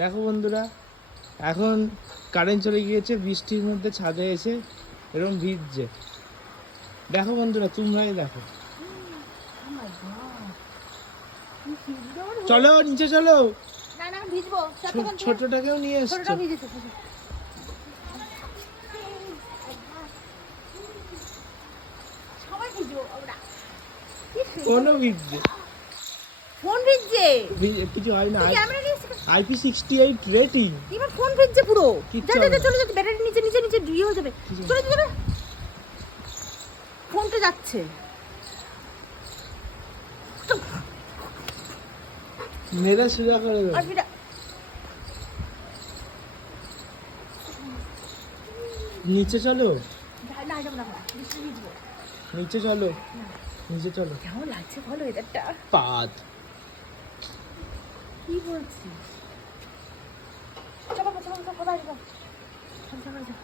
দেখো বন্ধুরা, এখন কারেন্ট চলে গিয়েছে, বৃষ্টির মধ্যে ছাদে এসে এরকম ভিজছে। দেখো বন্ধুরা, তোমরাই দেখো। চলো নিচে চলো। না না ভিজবো, ছোটটাকেও নিয়ে এসছো। ছোটটা ভিজেছে। সবাই ভিজবো আমরা। কোনো ভিজছে, ফোন ভিজছে, কিছু হয় না। ক্যামেরা নিয়ে IP68 রেটিং। এবার ফোন ভিজছে পুরো। কিচ্ছু যা হবে যা না। চলে যাচ্ছে, ব্যাটারি নিচে নিচে নিচে ড্রিয়ে হয়ে যাবে। চলে যাবে, ফোনটা যাচ্ছে। মেরে সোজা করে দেবো। আর এটা নিচে চলো, না যাবো না, বৃষ্টি ভিজবো। নিচে চলো, নিচে চলো। কেমন লাগছে বলো এদেরটা? পাত কি বলছিস? চলো চলো চলো, কোথায় যাবো? চলো চলো চলো।